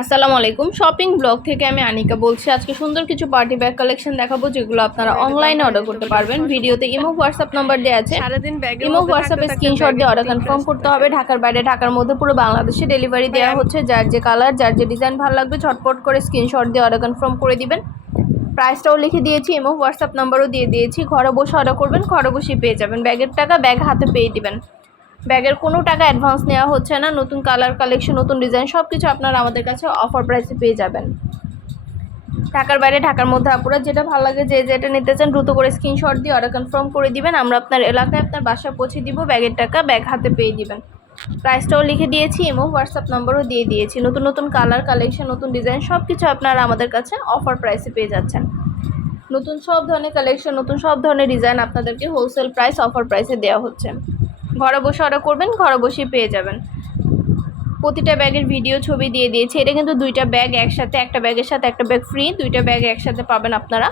আসসালামু আলাইকুম। Shopping blog থেকে আমি আনিকা বলছি। আজকে সুন্দর কিছু পার্টি ব্যাগ কালেকশন দেখাবো যেগুলো আপনারা অনলাইনে অর্ডার করতে পারবেন। ভিডিওতে ইমো হোয়াটসঅ্যাপ নাম্বার দেওয়া আছে। ইমো হোয়াটসঅ্যাপে স্ক্রিনশট দিয়ে অর্ডার কনফার্ম করতে হবে। ঢাকার বাইরে ঢাকার মধ্যে পুরো বাংলাদেশে ডেলিভারি দেওয়া হচ্ছে। যার যে কালার যার যে ডিজাইন ভালো লাগবে ঝটপট করে স্ক্রিনশট দিয়ে অর্ডার কনফার্ম করে দিবেন। প্রাইসটাও লিখে দিয়েছি এবং হোয়াটসঅ্যাপ নাম্বারও দিয়ে দিয়েছি। ঘরে বসে অর্ডার করবেন ঘরে বসেই পেয়ে যাবেন। ব্যাগের টাকা ব্যাগ হাতে পেয়ে দিবেন। ব্যাগের কোনো টাকা অ্যাডভান্স নেওয়া হচ্ছে না, নতুন কালার কালেকশন নতুন ডিজাইন সব কিছু আপনারা আমাদের কাছে অফার প্রাইসে পেয়ে যাবেন। ঢাকার বাইরে, ঢাকার মধ্যে আপুরা যেটা ভালো লাগে, যে যেটা নিতে চান দ্রুত করে স্ক্রিনশট দিয়ে অর্ডার কনফার্ম করে দিবেন। আমরা আপনার এলাকায় আপনার বাসায় পৌঁছে দিব, ব্যাগের টাকা ব্যাগ হাতে পেয়ে দিবেন। প্রাইসটাও লিখে দিয়েছি এবং হোয়াটসঅ্যাপ নম্বরও দিয়ে দিয়েছি। নতুন নতুন কালার কালেকশন নতুন ডিজাইন সব কিছু আপনারা আমাদের কাছে অফার প্রাইসে পেয়ে যাচ্ছেন। নতুন সব ধরনের কালেকশন নতুন সব ধরনের ডিজাইন আপনাদেরকে হোলসেল প্রাইস অফার প্রাইসে দেওয়া হচ্ছে। ঘরে বসে অর্ডার করবেন, ঘরে বসেই পেয়ে যাবেন। প্রতিটা ব্যাগের ভিডিও ছবি দিয়ে দিয়েছি। এটা কিন্তু দুইটা ব্যাগ একসাথে, একটা ব্যাগের সাথে, একটা ব্যাগ ফ্রি দুইটা ব্যাগ একসাথে পাবেন আপনারা।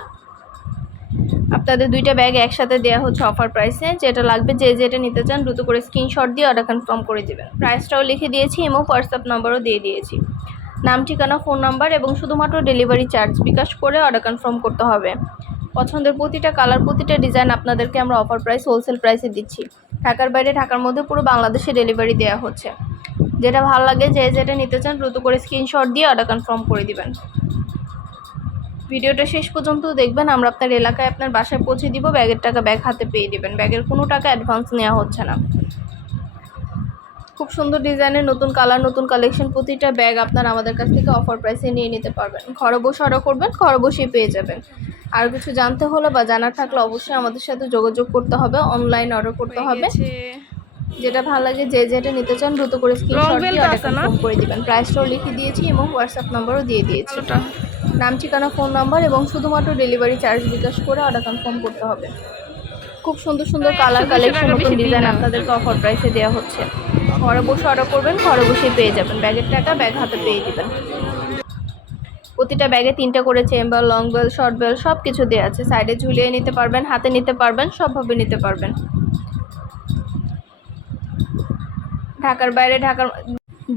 আপনাদের দুইটা ব্যাগ একসাথে দেওয়া হচ্ছে অফার প্রাইসে যেটা লাগবে, যে যেটা নিতে চান, দ্রুত করে স্ক্রিনশট দিয়ে অর্ডার কনফার্ম করে দেবেন। প্রাইসটাও লিখে দিয়েছি, এবং হোয়াটসঅ্যাপ নাম্বারও দিয়ে দিয়েছি। নাম, ঠিকানা ফোন নাম্বার এবং শুধুমাত্র ডেলিভারি চার্জ বিকাশ করে অর্ডার কনফার্ম করতে হবে। পছন্দের প্রতিটা কালার প্রতিটা ডিজাইন আপনাদেরকে আমরা অফার প্রাইস হোলসেল প্রাইসে দিচ্ছি। ঢাকার বাইরে, ঢাকার মধ্যে পুরো বাংলাদেশে ডেলিভারি দেওয়া হচ্ছে। যেটা ভালো লাগে যে যেটা নিতে চান, দ্রুত করে স্ক্রিনশট দিয়ে অর্ডার কনফার্ম করে দিবেন। ভিডিওটা শেষ পর্যন্ত দেখবেন, আমরা আপনার এলাকায় আপনার বাসায় পৌঁছে দিব, ব্যাগের টাকা ব্যাগ হাতে পেয়ে দেবেন। ব্যাগের কোনো টাকা অ্যাডভান্স নেওয়া হচ্ছে না। খুব সুন্দর ডিজাইনের নতুন কালার নতুন কালেকশন প্রতিটা ব্যাগ আপনারা আমাদের কাছ থেকে অফার প্রাইসে নিয়ে নিতে পারবেন। ঘরে বসে অর্ডার করবেন ঘরে বসেই পেয়ে যাবেন। আর কিছু জানতে হলে বা জানার থাকলে অবশ্যই আমাদের সাথে যোগাযোগ করতে হবে অনলাইন অর্ডার করতে হবে। যেটা ভালো লাগে যে যেটা নিতে চান দ্রুত করে স্ক্রিনশট দিয়ে অর্ডার করে দিবেন। প্রাইসটাও লিখে দিয়েছি এবং হোয়াটসঅ্যাপ নাম্বারও দিয়ে দিয়েছি। নাম ঠিকানা ফোন নাম্বার এবং শুধুমাত্র ডেলিভারি চার্জ বিকাশ করে অর্ডার কনফার্ম করতে হবে। খুব সুন্দর সুন্দর কালার কালেকশন নতুন ডিজাইন আপনাদেরকে অফার প্রাইসে দেওয়া হচ্ছে। ঘরে বসে অর্ডার করবেন, ঘরে বসেই পেয়ে যাবেন। ব্যাগের টাকা ব্যাগ হাতে পেয়ে দিবেন। প্রতিটা ব্যাগে তিনটা করে chamber long belt short belt সব কিছু দেওয়া আছে সাইডে ঝুলিয়ে নিতে পারবেন, হাতে নিতে পারবেন, সবভাবে নিতে পারবেন। ঢাকার বাইরে ঢাকার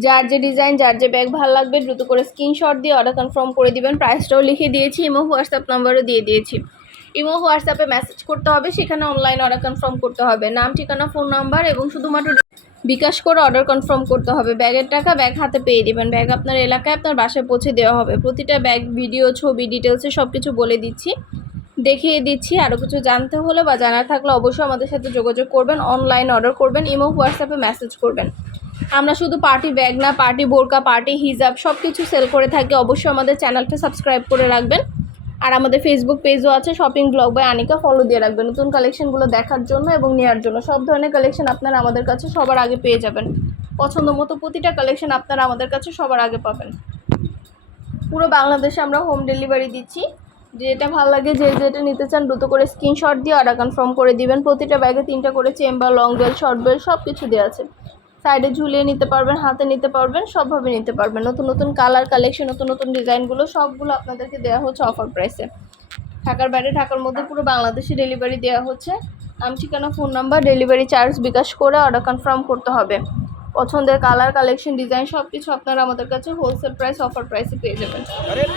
যার যে ডিজাইন যার যে ব্যাগ ভালো লাগবে, দ্রুত করে স্ক্রিনশট দিয়ে অর্ডার কনফার্ম করে দিবেন। প্রাইসটাও লিখে দিয়েছি ইমো হোয়াটসঅ্যাপ নাম্বারও দিয়ে দিয়েছি। ইমো হোয়াটসঅ্যাপে মেসেজ করতে হবে, সেখানে অনলাইন অর্ডার কনফার্ম করতে হবে। নাম, ঠিকানা ফোন নাম্বার এবং শুধুমাত্র বিকাশ করে অর্ডার কনফার্ম করতে হবে। ব্যাগের টাকা ব্যাগ হাতে পেয়ে দেবেন। ব্যাগ আপনার এলাকায় আপনার বাসায় পৌঁছে দেওয়া হবে। প্রতিটা ব্যাগ ভিডিও ছবি ডিটেলসে সব কিছু বলে দিচ্ছি। দেখিয়ে দিচ্ছি। আরও কিছু জানতে হলে বা জানার থাকলে অবশ্যই আমাদের সাথে যোগাযোগ করবেন অনলাইন অর্ডার করবেন ইমো হোয়াটসঅ্যাপে মেসেজ করবেন। আমরা শুধু পার্টি ব্যাগ না পার্টি বোরকা পার্টি হিজাব সব কিছু সেল করে থাকি। অবশ্যই আমাদের চ্যানেলটা সাবস্ক্রাইব করে রাখবেন। আর আমাদের ফেসবুক পেজও আছে shopping blog by Anika follow দিয়ে রাখবেন। নতুন কালেকশনগুলো দেখার জন্য এবং নেওয়ার জন্য। সব ধরনের কালেকশন আপনারা আমাদের কাছে সবার আগে পেয়ে যাবেন। পছন্দ মতো প্রতিটা কালেকশন আপনারা আমাদের কাছে সবার আগে পাবেন। পুরো বাংলাদেশে আমরা হোম ডেলিভারি দিচ্ছি। যেটা ভালো লাগে, যে যেটা নিতে চান দ্রুত করে স্ক্রিনশট দিয়ে অর্ডার কনফার্ম করে দিবেন। প্রতিটা ব্যাগে তিনটা করে chamber long belt short belt সব কিছু দেওয়া আছে। সাইডে ঝুলিয়ে নিতে পারবেন, হাতে নিতে পারবেন, সবভাবে নিতে পারবেন। নতুন নতুন কালার, কালেকশন, নতুন নতুন ডিজাইনগুলো সবগুলো আপনাদেরকে দেওয়া হচ্ছে অফার প্রাইসে। ঢাকার বাইরে, ঢাকার মধ্যে পুরো বাংলাদেশে ডেলিভারি দেওয়া হচ্ছে। নাম, ঠিকানা, phone number, delivery charge bKash করে অর্ডার কনফার্ম করতে হবে। পছন্দের কালার, কালেকশন, ডিজাইন সব কিছু আপনারা আমাদের কাছে হোলসেল প্রাইস, অফার প্রাইসে পেয়ে যাবেন।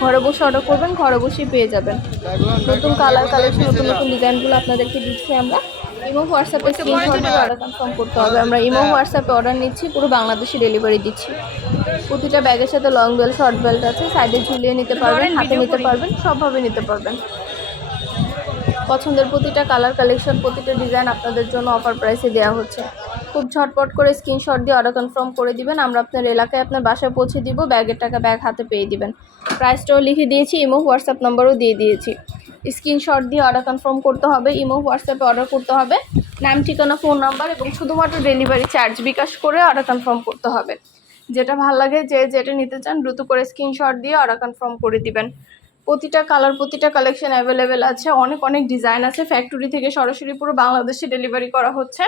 ঘরে বসে অর্ডার করবেন, ঘরে বসেই পেয়ে যাবেন। নতুন কালার, কালেকশন, নতুন নতুন ডিজাইনগুলো আপনাদেরকে দিচ্ছি আমরা। ইমো হোয়াটসঅ্যাপে স্ক্রিনশট দিয়ে অর্ডার কনফার্ম করতে হবে। আমরা ইমো হোয়াটসঅ্যাপে অর্ডার নিচ্ছি পুরো বাংলাদেশে ডেলিভারি দিচ্ছি। প্রতিটা ব্যাগের সাথে লং বেল্ট শর্ট বেল্ট আছে সাইডে ঝুলিয়ে নিতে পারবেন হাতে নিতে পারবেন সবভাবে নিতে পারবেন। পছন্দের প্রতিটা কালার কালেকশন প্রতিটা ডিজাইন আপনাদের জন্য অফার প্রাইসে দেওয়া হচ্ছে। খুব ঝটপট করে স্ক্রিনশট দিয়ে অর্ডার কনফার্ম করে দিবেন। আমরা আপনার এলাকায় আপনার বাসায় পৌঁছে দিব ব্যাগের টাকা ব্যাগ হাতে পেয়ে দিবেন। প্রাইসটাও লিখে দিয়েছি ইমো হোয়াটসঅ্যাপ নম্বরও দিয়ে দিয়েছি। স্ক্রিনশট দিয়ে অর্ডার কনফার্ম করতে হবে ইমো হোয়াটসঅ্যাপে অর্ডার করতে হবে। নাম, ঠিকানা ফোন নাম্বার এবং শুধুমাত্র ডেলিভারি চার্জ বিকাশ করে অর্ডার কনফার্ম করতে হবে। যেটা ভালো লাগে, যে যেটা নিতে চান দ্রুত করে স্ক্রিনশট দিয়ে অর্ডার কনফার্ম করে দিবেন। প্রতিটা কালার প্রতিটা কালেকশন অ্যাভেলেবেল আছে। অনেক অনেক ডিজাইন আছে। ফ্যাক্টরি থেকে সরাসরি পুরো বাংলাদেশে ডেলিভারি করা হচ্ছে।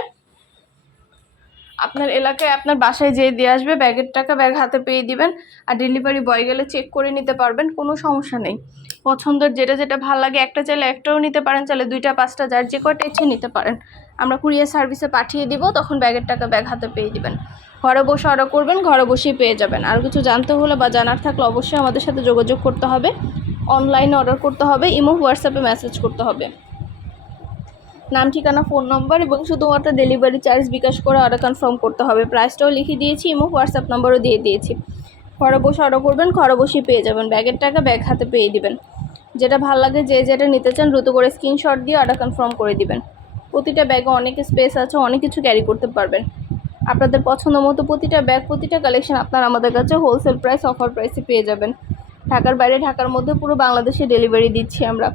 আপনার এলাকায় আপনার বাসায় যেয়ে দিয়ে আসবে, ব্যাগের টাকা ব্যাগ হাতে পেয়ে দিবেন আর ডেলিভারি বয় গেলে চেক করে নিতে পারবেন, কোনো সমস্যা নেই। পছন্দের যেটা যেটা ভালো লাগে একটা চাইলে একটাও নিতে পারেন, চাইলে দুইটা পাঁচটা যার যে কয়টা ইচ্ছে নিতে পারেন। আমরা কুরিয়ার সার্ভিসে পাঠিয়ে দিব, তখন ব্যাগের টাকা ব্যাগ হাতে পেয়ে দিবেন। ঘরে বসে অর্ডার করবেন, ঘরে বসেই পেয়ে যাবেন। আর কিছু জানতে হলে বা জানার থাকলে অবশ্যই আমাদের সাথে যোগাযোগ করতে হবে। অনলাইনে অর্ডার করতে হবে ইমো হোয়াটসঅ্যাপে মেসেজ করতে হবে। নাম, ঠিকানা, ফোন নম্বর এবং শুধুমাত্র ডেলিভারি চার্জ বিকাশ করে অর্ডার কনফার্ম করতে হবে। প্রাইসটাও লিখে দিয়েছি, এবং হোয়াটসঅ্যাপ নম্বরও দিয়ে দিয়েছি। ঘরে বসে অর্ডার করবেন, ঘরে বসেই পেয়ে যাবেন। ব্যাগের টাকা ব্যাগ হাতে পেয়ে দিবেন। যেটা ভালো লাগে, যে যেটা নিতে চান, দ্রুত করে স্ক্রিনশট দিয়ে অর্ডার কনফার্ম করে দিবেন। প্রতিটা ব্যাগে অনেক স্পেস আছে, অনেক কিছু ক্যারি করতে পারবেন। আপনাদের পছন্দ মতো প্রতিটা ব্যাগ প্রতিটা কালেকশন আপনারা আমাদের কাছে হোলসেল প্রাইস অফার প্রাইসে পেয়ে যাবেন। ঢাকার বাইরে, ঢাকার মধ্যে পুরো বাংলাদেশে ডেলিভারি দিচ্ছি আমরা।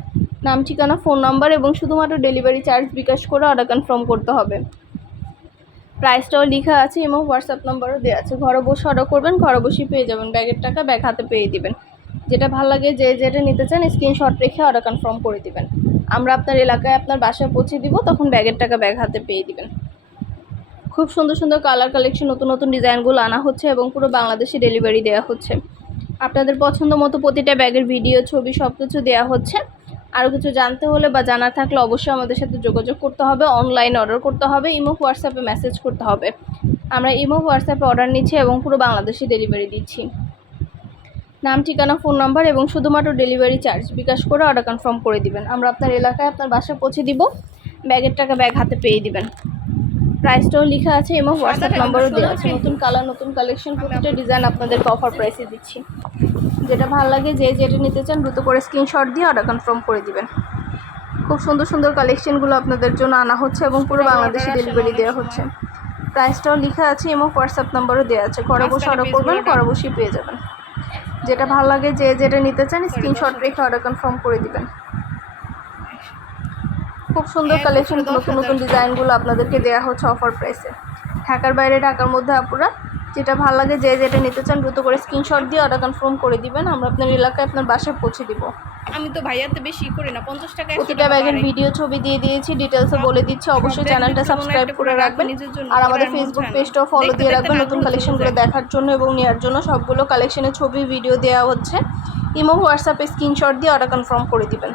নাম, ঠিকানা, ফোন নাম্বার এবং শুধুমাত্র ডেলিভারি চার্জ বিকাশ করে অর্ডার কনফার্ম করতে হবে। প্রাইসটাও লেখা আছে এবং হোয়াটসঅ্যাপ নাম্বারও দেওয়া আছে। ঘরে বসে অর্ডার করবেন, ঘরে বসেই পেয়ে যাবেন। ব্যাগের টাকা ব্যাগ হাতে পেয়ে দিবেন। যেটা ভালো লাগে, যে যেটা নিতে চান স্ক্রিনশট রেখে অর্ডার কনফার্ম করে দিবেন। আমরা আপনার এলাকায় আপনার বাসায় পৌঁছে দিব, তখন ব্যাগের টাকা ব্যাগ হাতে পেয়ে দিবেন। খুব সুন্দর সুন্দর কালার কালেকশন নতুন নতুন ডিজাইনগুলো আনা হচ্ছে এবং পুরো বাংলাদেশে ডেলিভারি দেওয়া হচ্ছে। আপনাদের পছন্দ মতো প্রতিটা ব্যাগের ভিডিও ছবি সব কিছু দেওয়া হচ্ছে। আরও কিছু জানতে হলে বা জানার থাকলে অবশ্যই আমাদের সাথে যোগাযোগ করতে হবে অনলাইন অর্ডার করতে হবে, ইমো, হোয়াটসঅ্যাপে মেসেজ করতে হবে। আমরা ইমো, হোয়াটসঅ্যাপে অর্ডার নিচ্ছি এবং পুরো বাংলাদেশে ডেলিভারি দিচ্ছি। নাম, ঠিকানা ফোন নাম্বার এবং শুধুমাত্র ডেলিভারি চার্জ বিকাশ করে অর্ডার কনফার্ম করে দিবেন। আমরা আপনার এলাকায় আপনার বাসা পৌঁছে দিব। ব্যাগের টাকা ব্যাগ হাতে পেয়ে দিবেন। প্রাইসটাও লেখা আছে এবং হোয়াটসঅ্যাপ নাম্বারও দেওয়া আছে। নতুন কালার নতুন কালেকশন প্রতিটা ডিজাইন আপনাদেরকে অফার প্রাইসে দিচ্ছি। যেটা ভালো লাগে যে যেটা নিতে চান দ্রুত করে স্ক্রিনশট দিয়ে অর্ডার কনফার্ম করে দিবেন। খুব সুন্দর সুন্দর কালেকশনগুলো আপনাদের জন্য আনা হচ্ছে এবং পুরো বাংলাদেশে ডেলিভারি দেওয়া হচ্ছে। প্রাইসটাও লেখা আছে এবং হোয়াটসঅ্যাপ নাম্বারও দেওয়া আছে। ঘরে বসে অর্ডার করবেন ঘরে বসেই পেয়ে যাবেন। যেটা ভালো লাগে যে যেটা নিতে চান স্ক্রিনশট রেখে অর্ডার কনফার্ম করে দিবেন। খুব সুন্দর কালেকশন নতুন নতুন ডিজাইনগুলো আপনাদেরকে দেওয়া হচ্ছে অফার প্রাইসে ঢাকার বাইরে ঢাকার মধ্যে আপনারা যেটা ভালো লাগে যে যেটা নিতে চান দ্রুত করে স্ক্রিনশট দিয়ে অর্ডার কনফার্ম করে দিবেন আমরা আপনার এলাকায় আপনার বাসায় পৌঁছে দিব। আমি তো ভাইয়াতে বেশি করি না পঞ্চাশ টাকা প্রতিটা ব্যাগের ভিডিও ছবি দিয়ে দিয়েছি ডিটেলসে বলে দিচ্ছি অবশ্যই চ্যানেলটা সাবস্ক্রাইব করে রাখবেন। নিজের জন্য, আর আমাদের ফেসবুক। পেজটাও ফলো দিয়ে রাখবেন নতুন কালেকশনগুলো দেখার জন্য এবং নেওয়ার জন্য সবগুলো কালেকশনের ছবি ভিডিও দেওয়া হচ্ছে। ইমো হোয়াটসঅ্যাপে স্ক্রিনশট দিয়ে অর্ডার কনফার্ম করে দিবেন।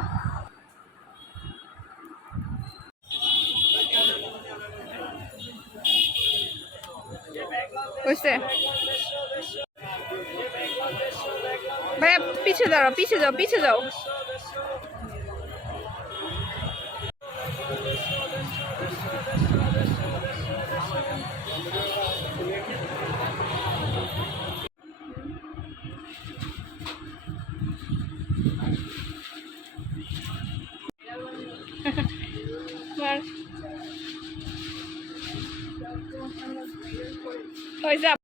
আছে। ভাইয়া পিছিয়ে দাঁড়াও পিছিয়ে যাও পিছিয়ে যাও।